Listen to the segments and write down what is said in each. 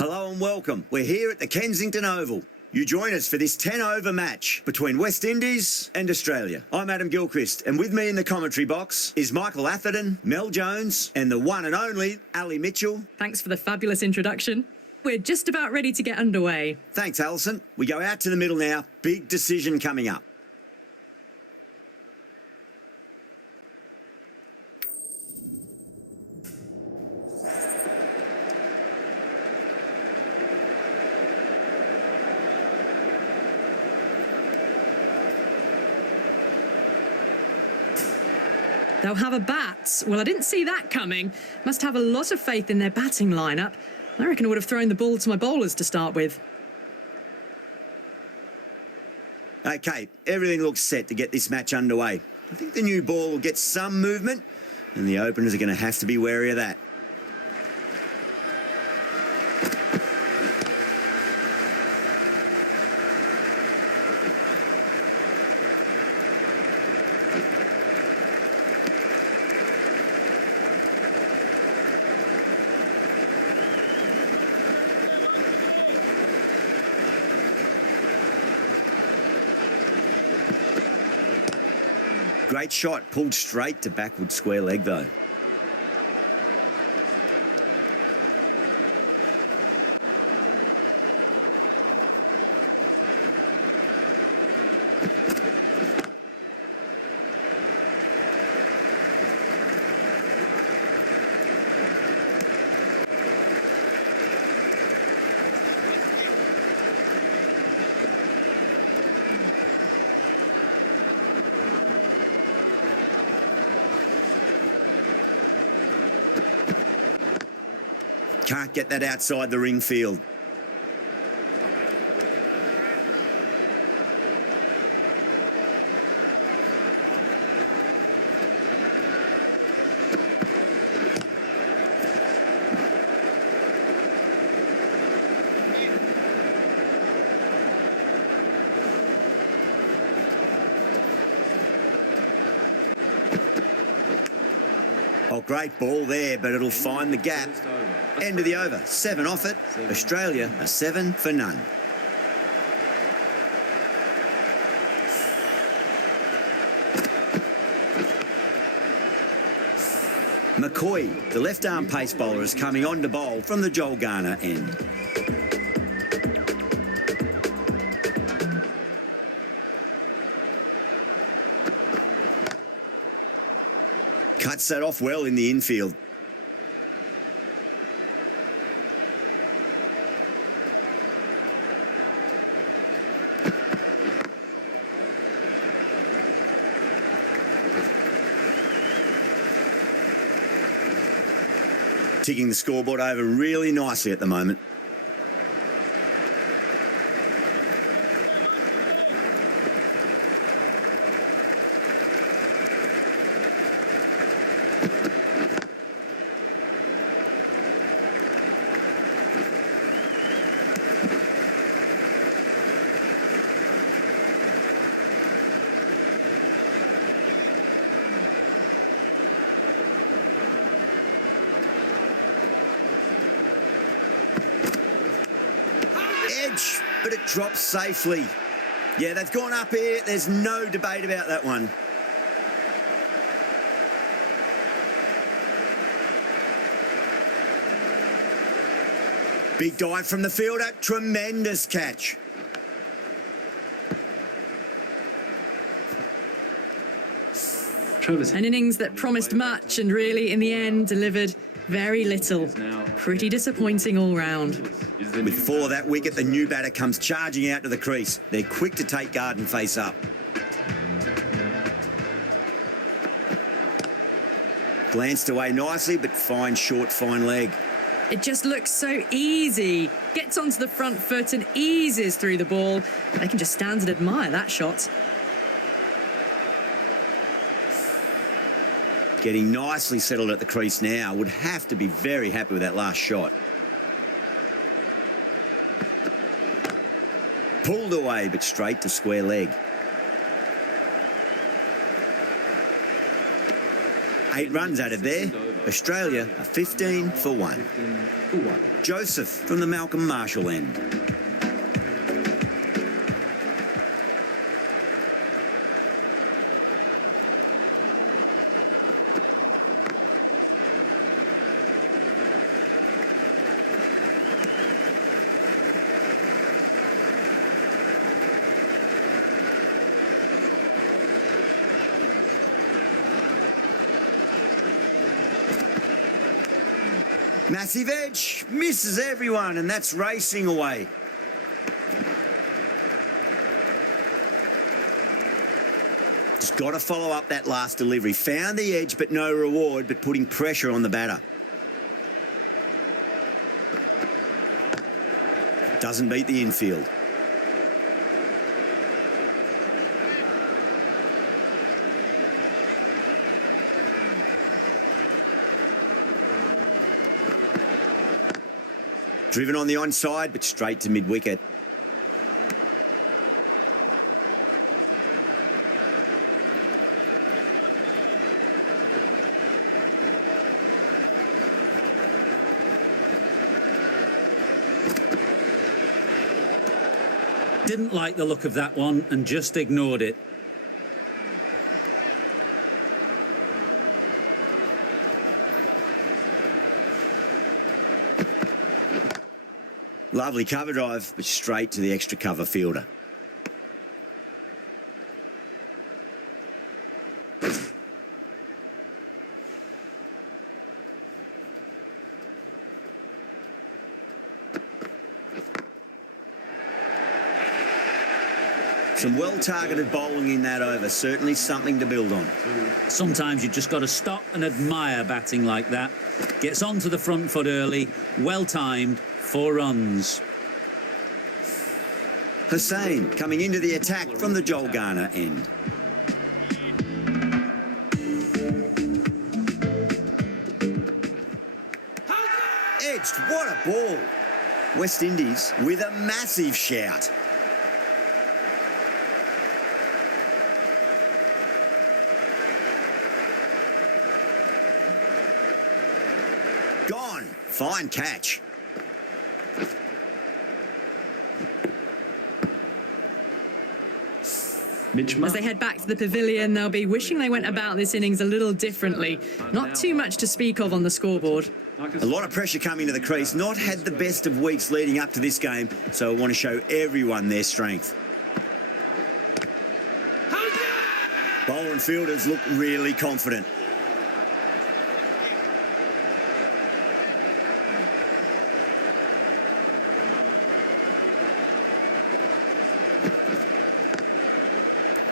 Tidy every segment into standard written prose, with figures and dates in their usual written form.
Hello and welcome. We're here at the Kensington Oval. You join us for this 10-over match between West Indies and Australia. I'm Adam Gilchrist, and with me in the commentary box is Michael Atherton, Mel Jones, and the one and only Ali Mitchell. Thanks for the fabulous introduction. We're just about ready to get underway. Thanks, Alison. We go out to the middle now. Big decision coming up. They'll have a bat. Well, I didn't see that coming. Must have a lot of faith in their batting lineup. I reckon I would have thrown the ball to my bowlers to start with. OK, everything looks set to get this match underway. I think the new ball will get some movement, and the openers are going to have to be wary of that. Great shot, pulled straight to backward square leg though. Can't get that outside the ring field. Oh, great ball there, but it'll find the gap. End of the over. 7 off it. Australia are 7 for none. McCoy, the left-arm pace bowler, is coming on to bowl from the Joel Garner end. Cuts that off well in the infield. Ticking the scoreboard over really nicely at the moment. Edge, but it drops safely. Yeah, they've gone up here. There's no debate about that one. Big dive from the fielder. Tremendous catch. An innings that promised much and really, in the end, delivered very little. Pretty disappointing all round. With 4 of that wicket, the new batter comes charging out to the crease. They're quick to take guard and face up. Glanced away nicely, but fine short, fine leg. It just looks so easy. Gets onto the front foot and eases through the ball. They can just stand and admire that shot. Getting nicely settled at the crease now. Would have to be very happy with that last shot. Pulled away, but straight to square leg. 8 runs added there. Australia are 15 for 1. Joseph from the Malcolm Marshall end. Massive edge, misses everyone, and that's racing away. Just got to follow up that last delivery. Found the edge, but no reward, but putting pressure on the batter. Doesn't beat the infield. Driven on the onside, but straight to mid-wicket. Didn't like the look of that one and just ignored it. Lovely cover drive, but straight to the extra cover fielder. Some well-targeted bowling in that over, certainly something to build on. Sometimes you just got to stop and admire batting like that. Gets onto the front foot early, well-timed, 4 runs. Hussain coming into the attack from the Joel Garner end. Edged, what a ball. West Indies with a massive shout. Gone. Fine catch. As they head back to the pavilion, they'll be wishing they went about this innings a little differently. Not too much to speak of on the scoreboard. A lot of pressure coming to the crease. Not had the best of weeks leading up to this game, so I want to show everyone their strength. Bowler and fielders look really confident.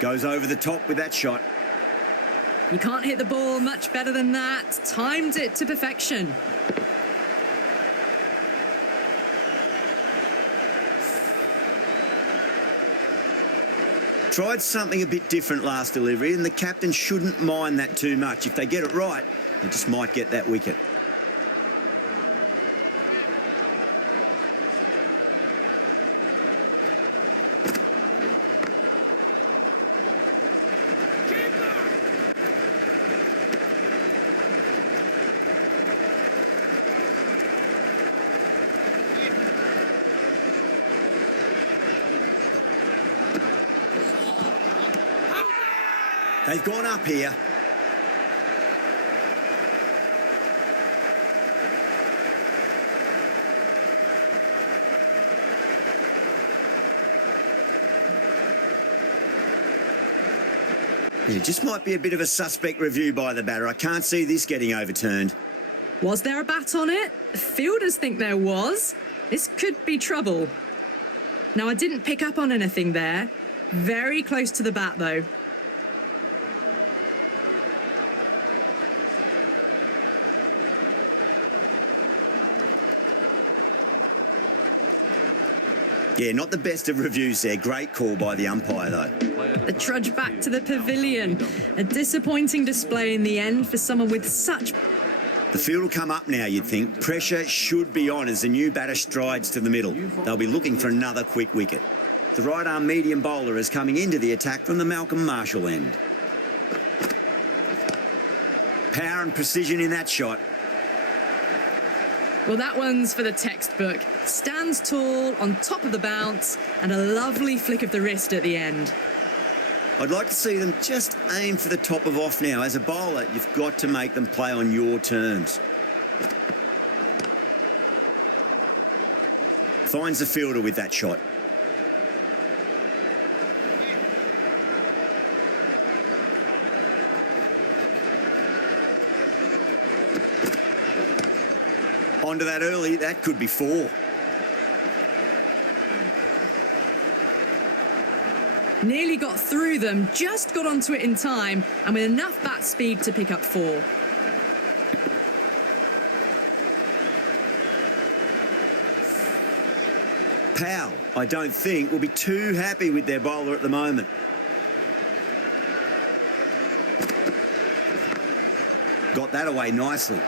Goes over the top with that shot. You can't hit the ball much better than that. Timed it to perfection. Tried something a bit different last delivery, and the captain shouldn't mind that too much. If they get it right, they just might get that wicket. They've gone up here. Yeah, just might be a bit of a suspect review by the batter. I can't see this getting overturned. Was there a bat on it? Fielders think there was. This could be trouble. Now, I didn't pick up on anything there. Very close to the bat, though. Yeah, not the best of reviews there. Great call by the umpire, though. The trudge back to the pavilion. A disappointing display in the end for someone with such... The field will come up now, you'd think. Pressure should be on as the new batter strides to the middle. They'll be looking for another quick wicket. The right-arm medium bowler is coming into the attack from the Malcolm Marshall end. Power and precision in that shot. Well, that one's for the textbook. Stands tall, on top of the bounce, and a lovely flick of the wrist at the end. I'd like to see them just aim for the top of off now. As a bowler, you've got to make them play on your terms. Finds the fielder with that shot. Onto that early, that could be 4. Nearly got through them, just got onto it in time, and with enough bat speed to pick up 4. Powell, I don't think, will be too happy with their bowler at the moment. Got that away nicely.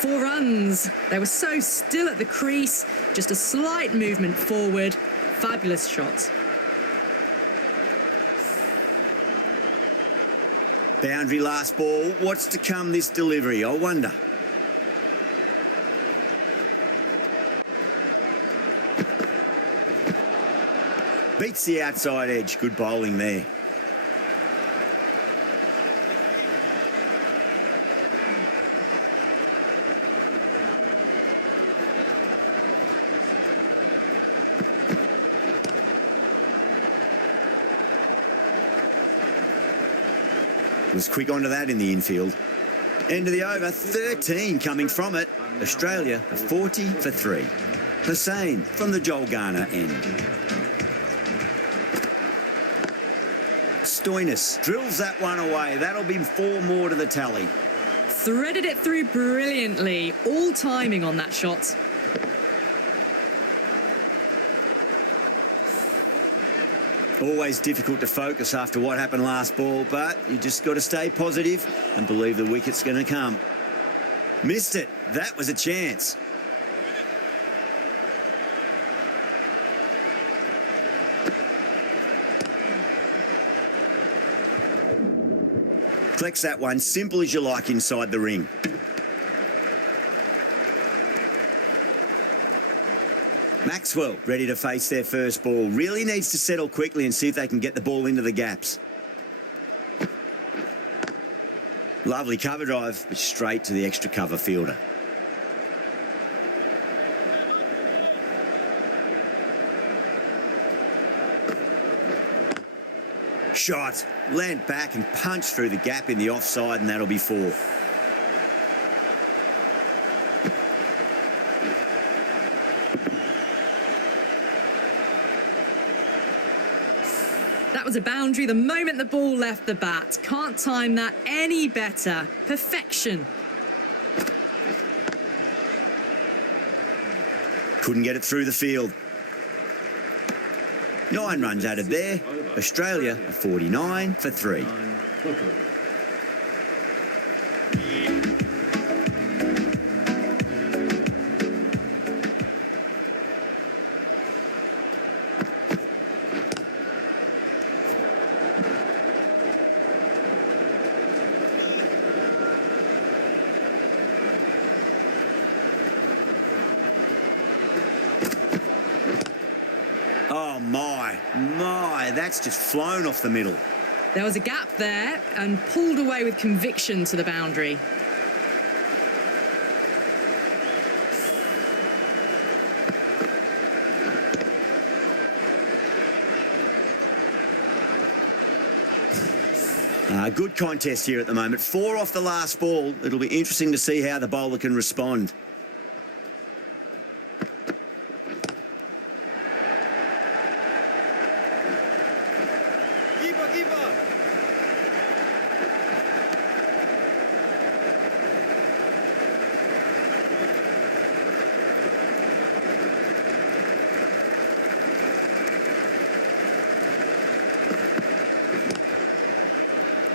4 runs. They were so still at the crease, just a slight movement forward. Fabulous shot. Boundary last ball. What's to come this delivery, I wonder. Beats the outside edge. Good bowling there. Was quick onto that in the infield. End of the over, 13 coming from it. Australia 40 for 3. Hussain from the Joel Garner end. Stoinis drills that one away. That'll be 4 more to the tally. Threaded it through brilliantly. All timing on that shot. Always difficult to focus after what happened last ball, but you just got to stay positive and believe the wicket's going to come. Missed it. That was a chance. Collects that one, simple as you like inside the ring. Maxwell ready to face their first ball. Really needs to settle quickly and see if they can get the ball into the gaps. Lovely cover drive, but straight to the extra cover fielder. Shot. Land back and punch through the gap in the offside, and that'll be 4. That was a boundary the moment the ball left the bat. Can't time that any better. Perfection. Couldn't get it through the field. 9 runs added there. Australia 49 for 3. Oh, my, that's just flown off the middle. There was a gap there and pulled away with conviction to the boundary. Good contest here at the moment. 4 off the last ball. It'll be interesting to see how the bowler can respond.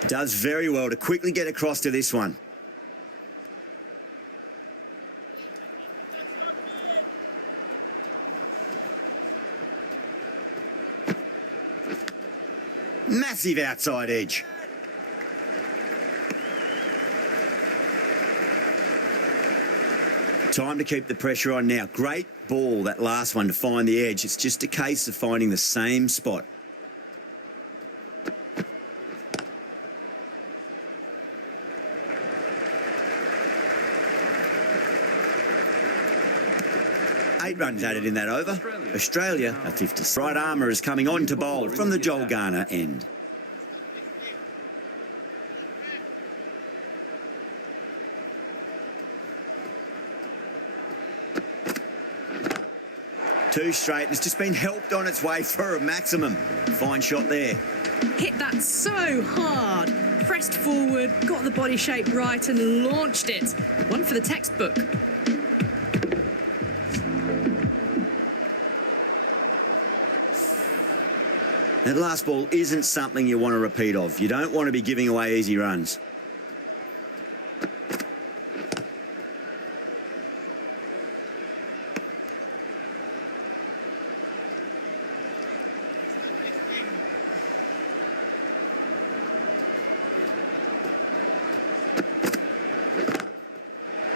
Does very well to quickly get across to this one. Massive outside edge. Time to keep the pressure on now. Great ball, that last one, to find the edge. It's just a case of finding the same spot. Eight runs added in that over. Australia are 50. Right armour is coming on to bowl from the Joel Garner end. Two straight, and it's just been helped on its way for a maximum. Fine shot there. Hit that so hard. Pressed forward, got the body shape right and launched it. One for the textbook. That last ball isn't something you want to repeat of. You don't want to be giving away easy runs.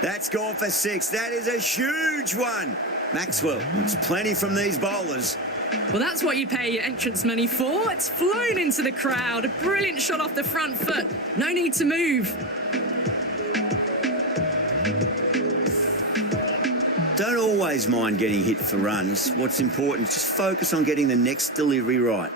That's gone for 6. That is a huge one. Maxwell wants plenty from these bowlers. Well, that's what you pay your entrance money for. It's flown into the crowd. A brilliant shot off the front foot. No need to move. Don't always mind getting hit for runs. What's important is just focus on getting the next delivery right.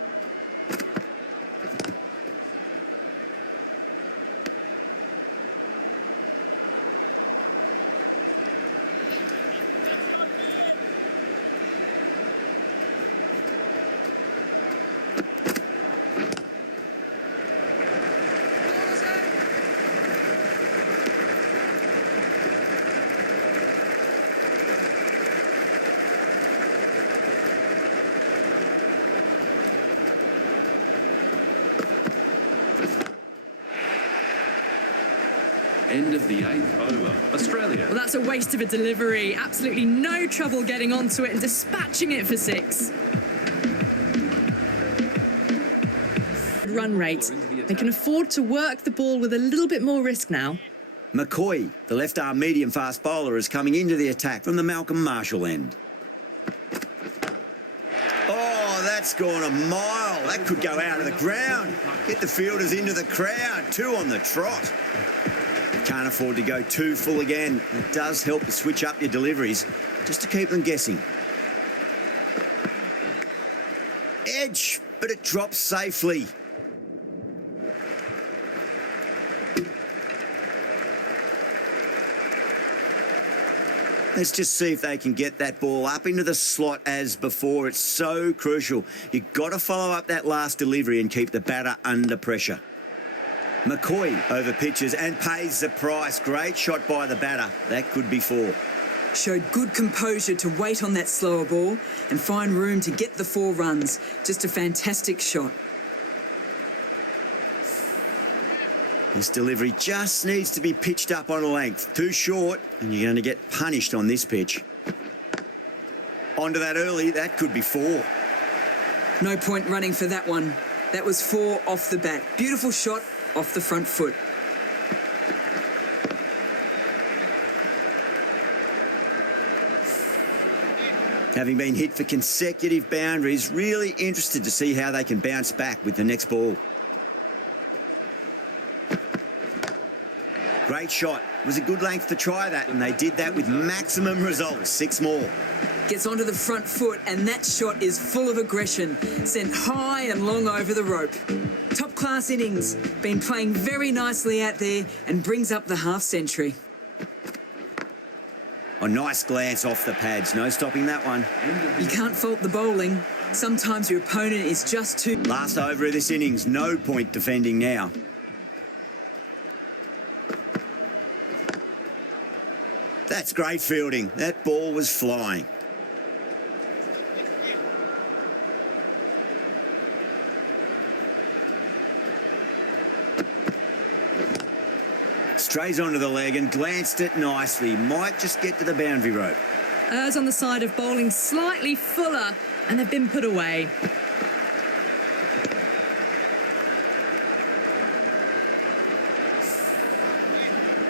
End of the 8th over. Australia. Well, that's a waste of a delivery. Absolutely no trouble getting onto it and dispatching it for 6. Run rate. They can afford to work the ball with a little bit more risk now. McCoy, the left-arm medium-fast bowler, is coming into the attack from the Malcolm Marshall end. Oh, that's gone a mile. That could go out of the ground. Get the fielders into the crowd. 2 on the trot. Can't afford to go too full again. It does help to switch up your deliveries, just to keep them guessing. Edge, but it drops safely. Let's just see if they can get that ball up into the slot as before. It's so crucial. You've got to follow up that last delivery and keep the batter under pressure. McCoy over pitches and pays the price. Great shot by the batter. That could be 4. Showed good composure to wait on that slower ball and find room to get the 4 runs. Just a fantastic shot. This delivery just needs to be pitched up on a length. Too short, and you're going to get punished on this pitch. Onto that early, that could be 4. No point running for that one. That was 4 off the bat. Beautiful shot off the front foot. Having been hit for consecutive boundaries, really interested to see how they can bounce back with the next ball. Great shot. It was a good length to try that, and they did that with maximum results. 6 more. Gets onto the front foot, and that shot is full of aggression. Sent high and long over the rope. Top-class innings. Been playing very nicely out there and brings up the half-century. A nice glance off the pads. No stopping that one. You can't fault the bowling. Sometimes your opponent is just too... Last over of this innings. No point defending now. That's great fielding. That ball was flying. Strays onto the leg and glanced it nicely. Might just get to the boundary rope. Errs on the side of bowling slightly fuller, and they've been put away.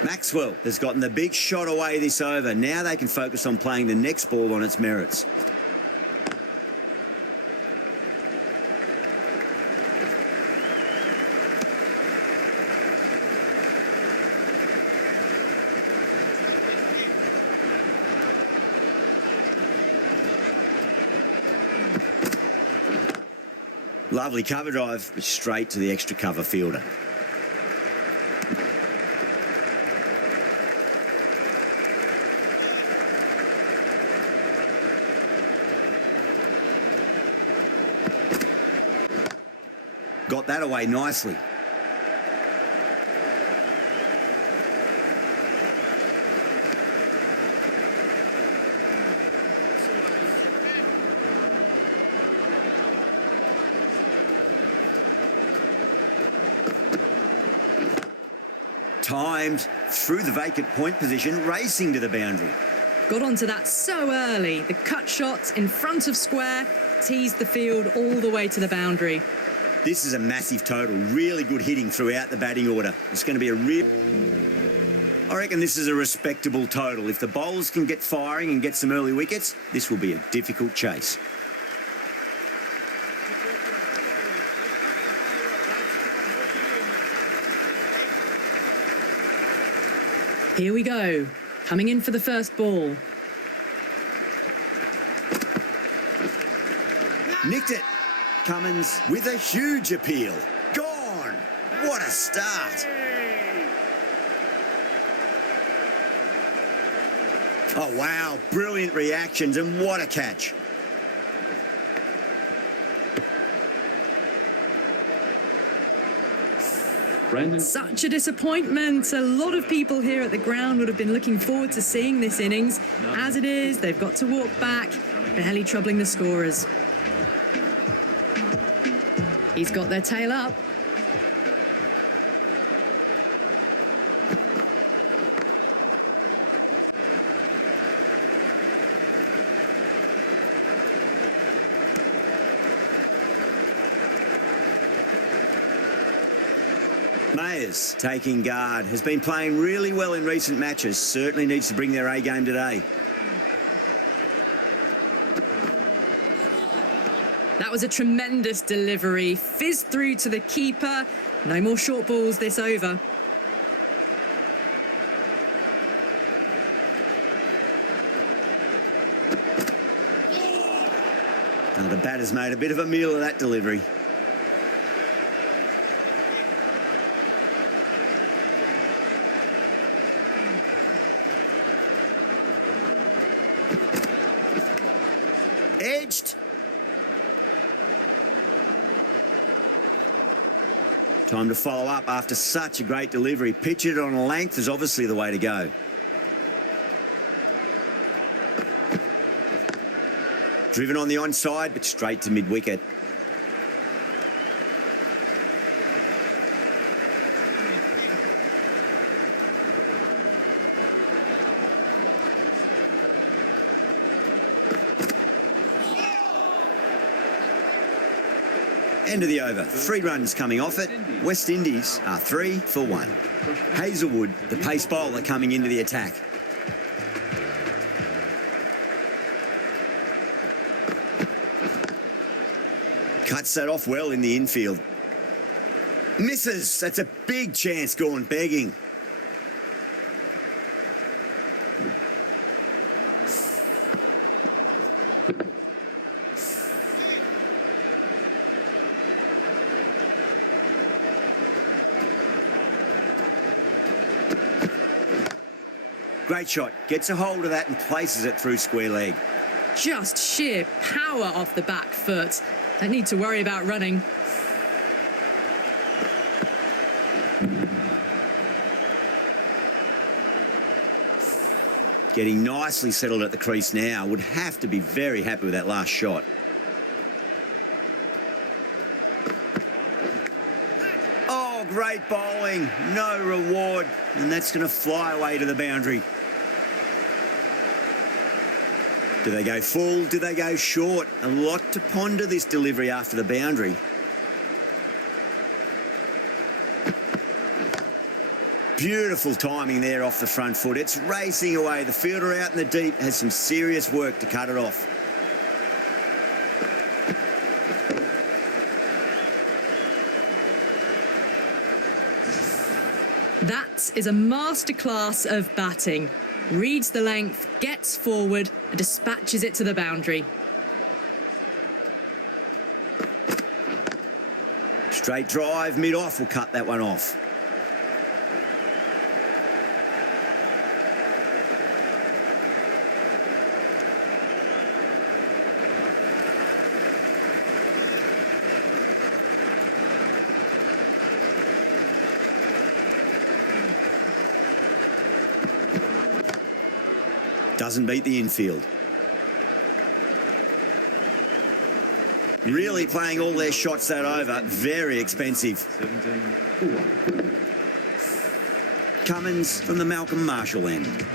Maxwell has gotten the big shot away this over. Now they can focus on playing the next ball on its merits. Lovely cover drive, but straight to the extra cover fielder. Got that away nicely. Timed through the vacant point position, racing to the boundary. Got onto that so early. The cut shot in front of square teased the field all the way to the boundary. This is a massive total. Really good hitting throughout the batting order. It's going to be a real... I reckon this is a respectable total. If the bowlers can get firing and get some early wickets, this will be a difficult chase. Here we go. Coming in for the first ball. Nicked it. Cummins with a huge appeal. Gone. What a start. Oh, wow. Brilliant reactions and what a catch. Brandon. Such a disappointment. A lot of people here at the ground would have been looking forward to seeing this innings. As it is, they've got to walk back, barely troubling the scorers. He's got their tail up. Mayers taking guard, has been playing really well in recent matches, certainly needs to bring their A game today. That was a tremendous delivery. Fizzed through to the keeper. No more short balls this over. Now the batter's made a bit of a meal of that delivery. Edged. Time to follow up after such a great delivery. Pitch it on a length is obviously the way to go. Driven on the onside, but straight to mid-wicket. End of the over. 3 runs coming off it. West Indies are 3 for 1. Hazelwood, the pace bowler, coming into the attack. Cuts that off well in the infield. Misses. That's a big chance gone begging. Great shot. Gets a hold of that and places it through square leg. Just sheer power off the back foot. Don't need to worry about running. Getting nicely settled at the crease now. Would have to be very happy with that last shot. Oh, great bowling. No reward. And that's going to fly away to the boundary. Do they go full? Do they go short? A lot to ponder this delivery after the boundary. Beautiful timing there off the front foot. It's racing away. The fielder out in the deep has some serious work to cut it off. That is a masterclass of batting. Reads the length, gets forward and dispatches it to the boundary. Straight drive, mid-off will cut that one off. Doesn't beat the infield. Really playing all their shots that over. Very expensive. 17. Cummins from the Malcolm Marshall end.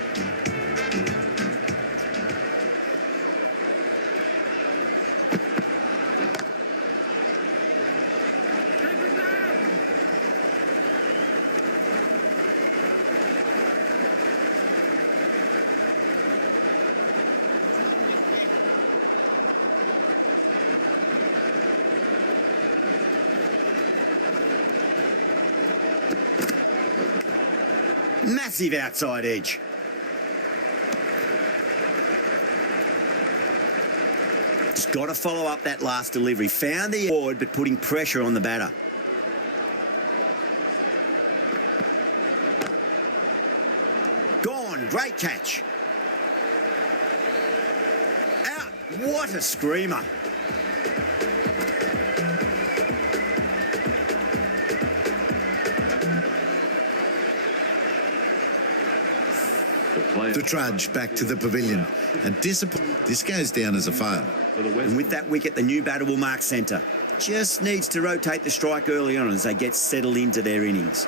Massive outside edge. Just got to follow up that last delivery. Found the board, but putting pressure on the batter. Gone. Great catch. Out. What a screamer. The trudge back to the pavilion. And this goes down as a fail. And with that wicket, the new batter will mark centre. Just needs to rotate the strike early on as they get settled into their innings.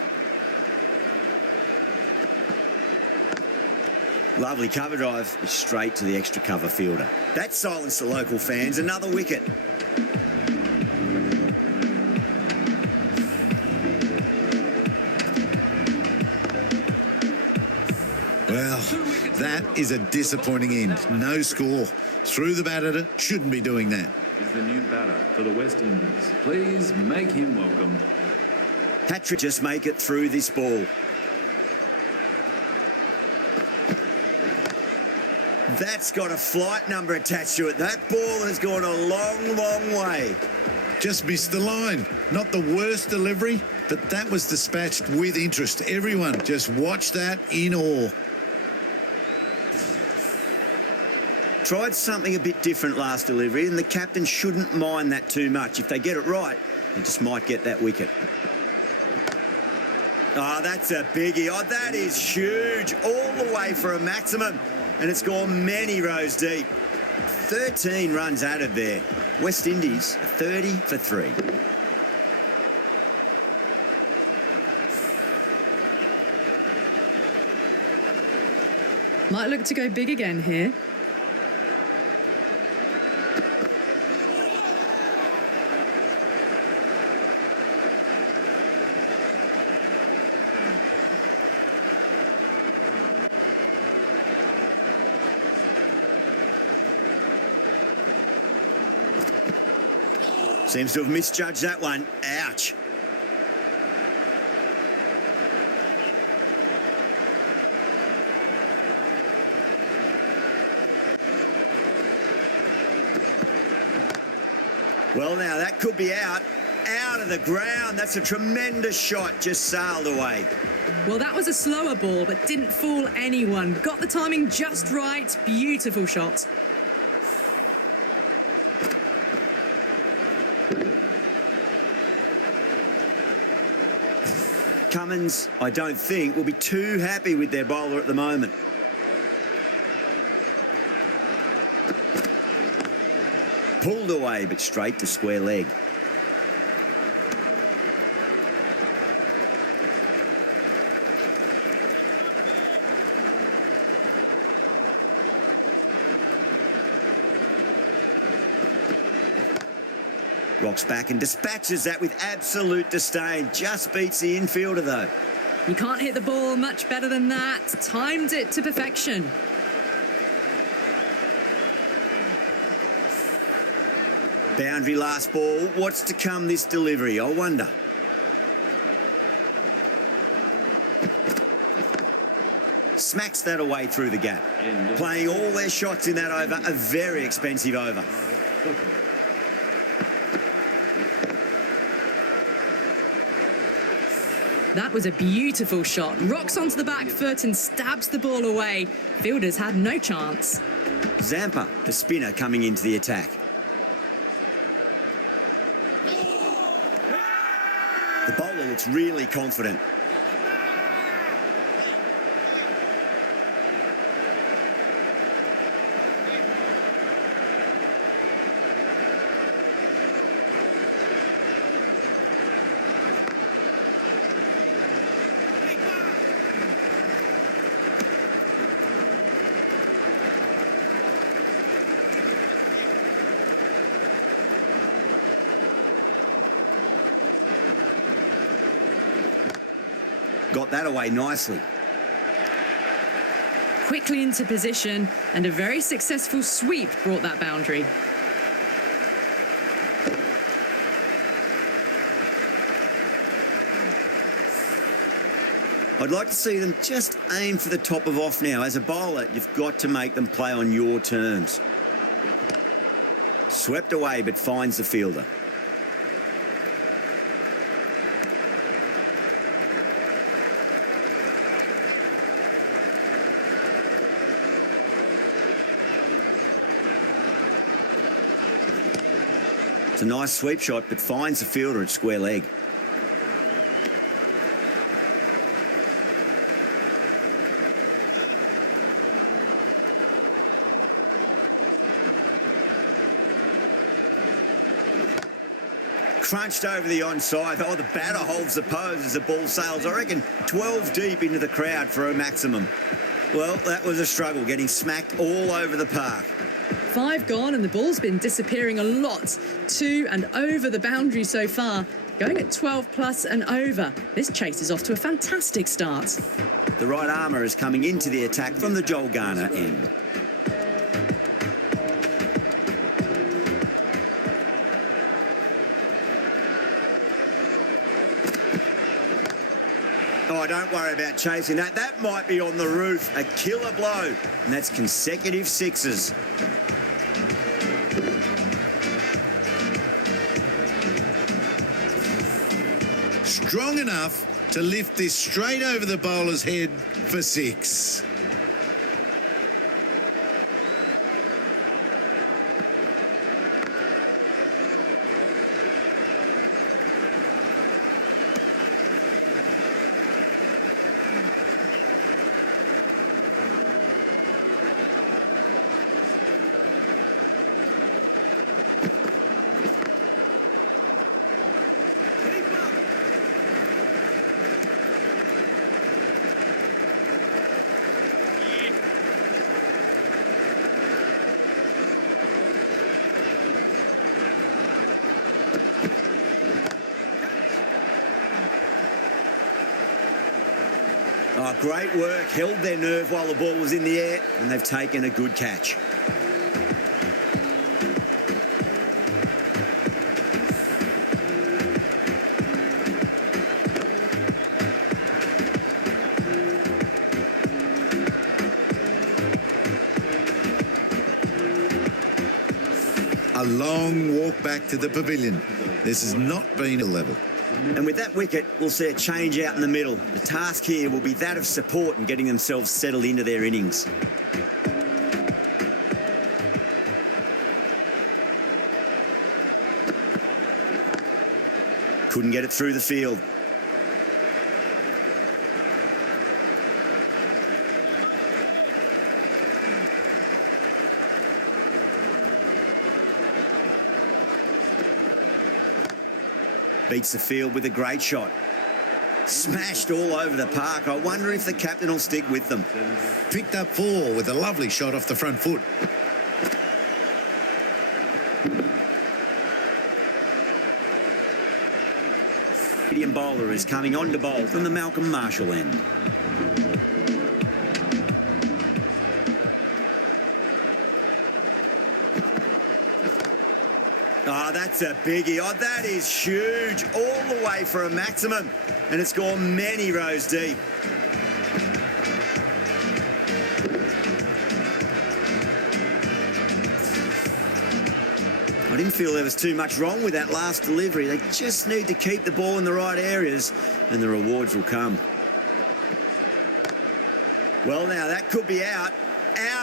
Lovely cover drive, straight to the extra cover fielder. That silenced the local fans. Another wicket. Well, that is a disappointing end. No score. Threw the bat at it. Shouldn't be doing that. Is the new batter for the West Indies. Please make him welcome. Hat-trick, just make it through this ball. That's got a flight number attached to it. That ball has gone a long, long way. Just missed the line. Not the worst delivery, but that was dispatched with interest. Everyone just watched that in awe. Tried something a bit different last delivery, and the captain shouldn't mind that too much. If they get it right, they just might get that wicket. Oh, that's a biggie. Oh, that is huge. All the way for a maximum, and it's gone many rows deep. 13 runs added there. West Indies, 30 for 3. Might look to go big again here. Seems to have misjudged that one. Ouch. Well, now that could be out of the ground. That's a tremendous shot, just sailed away. Well, that was a slower ball, but didn't fool anyone. Got the timing just right. Beautiful shot. Cummins, I don't think, will be too happy with their bowler at the moment. Pulled away, but straight to square leg. Rocks back and dispatches that with absolute disdain. Just beats the infielder, though. You can't hit the ball much better than that. Timed it to perfection. Boundary last ball. What's to come this delivery, I wonder? Smacks that away through the gap. Playing all their shots in that over, a very expensive over. That was a beautiful shot. Rocks onto the back foot and stabs the ball away. Fielders had no chance. Zampa, the spinner, coming into the attack. The bowler looks really confident. Got that away nicely. Quickly into position, and a very successful sweep brought that boundary. I'd like to see them just aim for the top of off now. As a bowler, you've got to make them play on your terms. Swept away, but finds the fielder. It's a nice sweep shot, but finds the fielder at square leg. Crunched over the onside. Oh, the batter holds the pose as the ball sails, I reckon, 12 deep into the crowd for a maximum. Well, that was a struggle, getting smacked all over the park. 5 gone, and the ball's been disappearing a lot to and over the boundary so far. Going at 12 plus and over. This chase is off to a fantastic start. The right armour is coming into the attack from the Joel Garner end. Oh, don't worry about chasing that. That might be on the roof. A killer blow. And that's consecutive sixes. Strong enough to lift this straight over the bowler's head for 6. Oh, great work. Held their nerve while the ball was in the air, and they've taken a good catch. A long walk back to the pavilion. This has not been a level. And with that wicket, we'll see a change out in the middle. The task here will be that of support and getting themselves settled into their innings. Couldn't get it through the field. Beats the field with a great shot. Smashed all over the park. I wonder if the captain will stick with them. Picked up 4 with a lovely shot off the front foot. Australian bowler is coming on to bowl from the Malcolm Marshall end. Oh, that's a biggie. Oh, that is huge. All the way for a maximum. And it's gone many rows deep. I didn't feel there was too much wrong with that last delivery. They just need to keep the ball in the right areas and the rewards will come. Well, now that could be out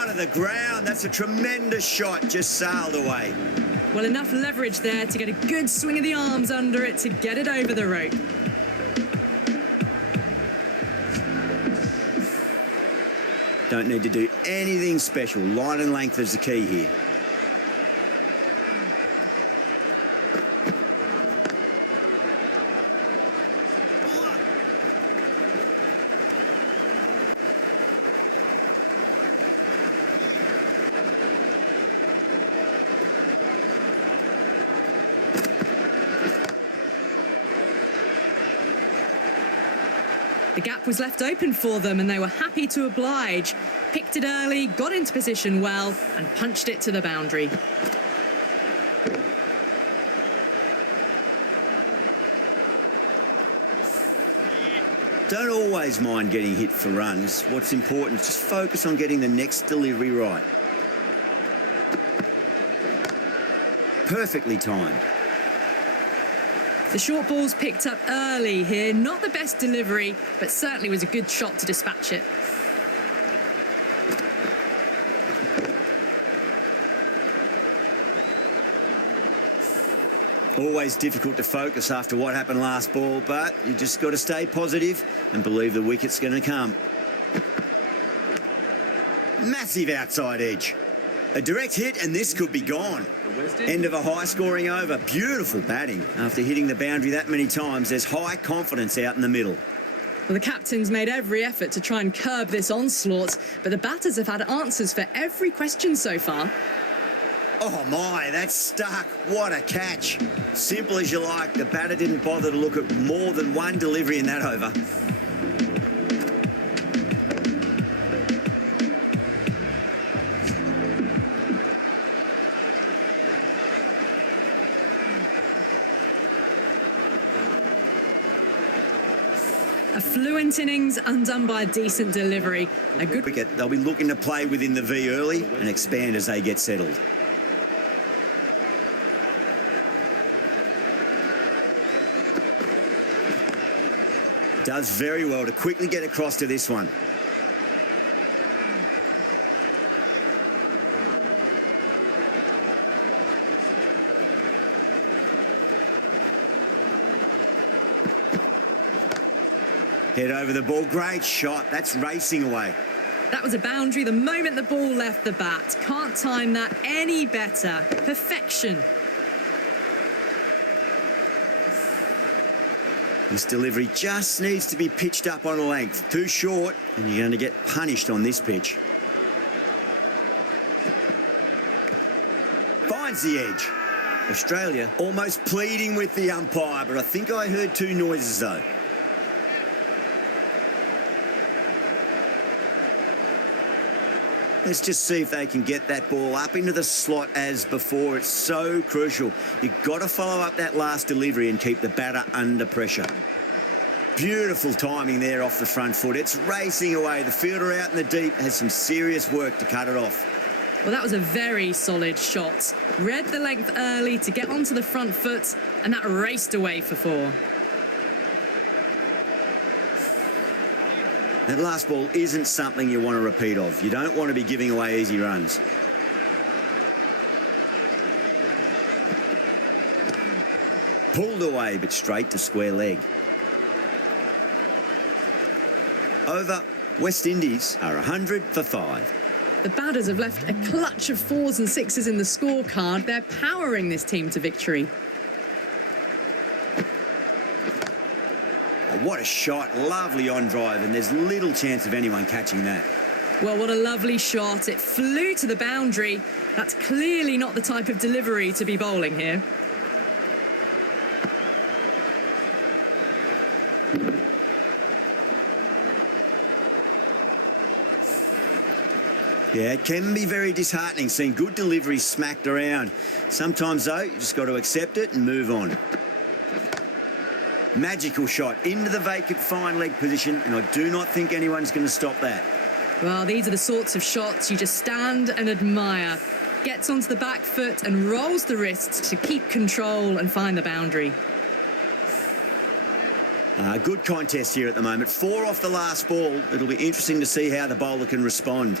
of the ground. That's a tremendous shot, just sailed away. Well, enough leverage there to get a good swing of the arms under it to get it over the rope. Don't need to do anything special. Line and length is the key here. The gap was left open for them and they were happy to oblige. Picked it early, got into position well and punched it to the boundary. Don't always mind getting hit for runs. What's important is just focus on getting the next delivery right. Perfectly timed. The short ball's picked up early here. Not the best delivery, but certainly was a good shot to dispatch it. Always difficult to focus after what happened last ball, but you just got to stay positive and believe the wicket's going to come. Massive outside edge. A direct hit and this could be gone. End of a high-scoring over. Beautiful batting. After hitting the boundary that many times, there's high confidence out in the middle. Well, the captain's made every effort to try and curb this onslaught, but the batters have had answers for every question so far. Oh my, that's stuck. What a catch. Simple as you like. The batter didn't bother to look at more than one delivery in that over. A fluent innings undone by a decent delivery. A good Wicket, they'll be looking to play within the V early and expand as they get settled. Does very well to quickly get across to this one. Head over the ball. Great shot. That's racing away. That was a boundary the moment the ball left the bat. Can't time that any better. Perfection. This delivery just needs to be pitched up on a length. Too short, and you're going to get punished on this pitch. Finds the edge. Australia almost pleading with the umpire, but I think I heard two noises though. Let's just see if they can get that ball up into the slot as before. It's so crucial. You've got to follow up that last delivery and keep the batter under pressure. Beautiful timing there off the front foot. It's racing away. The fielder out in the deep has some serious work to cut it off. Well, that was a very solid shot. Read the length early to get onto the front foot, and that raced away for four. That last ball isn't something you want to repeat of. You don't want to be giving away easy runs. Pulled away, but straight to square leg. Over, West Indies are 100 for 5. The batters have left a clutch of 4s and 6s in the scorecard. They're powering this team to victory. Oh, what a shot. Lovely on drive, and there's little chance of anyone catching that. Well, what a lovely shot. It flew to the boundary. That's clearly not the type of delivery to be bowling here. Yeah, it can be very disheartening seeing good deliveries smacked around. Sometimes, though, you just got to accept it and move on. Magical shot into the vacant fine leg position, and I do not think anyone's going to stop that. Well, these are the sorts of shots you just stand and admire. Gets onto the back foot and rolls the wrists to keep control and find the boundary. Good contest here at the moment. 4 off the last ball. It'll be interesting to see how the bowler can respond.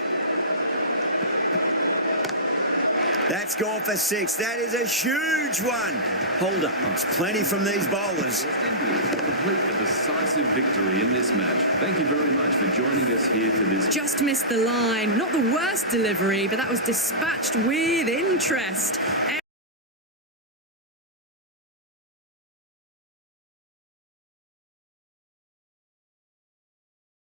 That's gone for 6. That is a huge one. Hold up. It's plenty from these bowlers. Complete a decisive victory in this match. Thank you very much for joining us here for this. Just missed the line. Not the worst delivery, but that was dispatched with interest.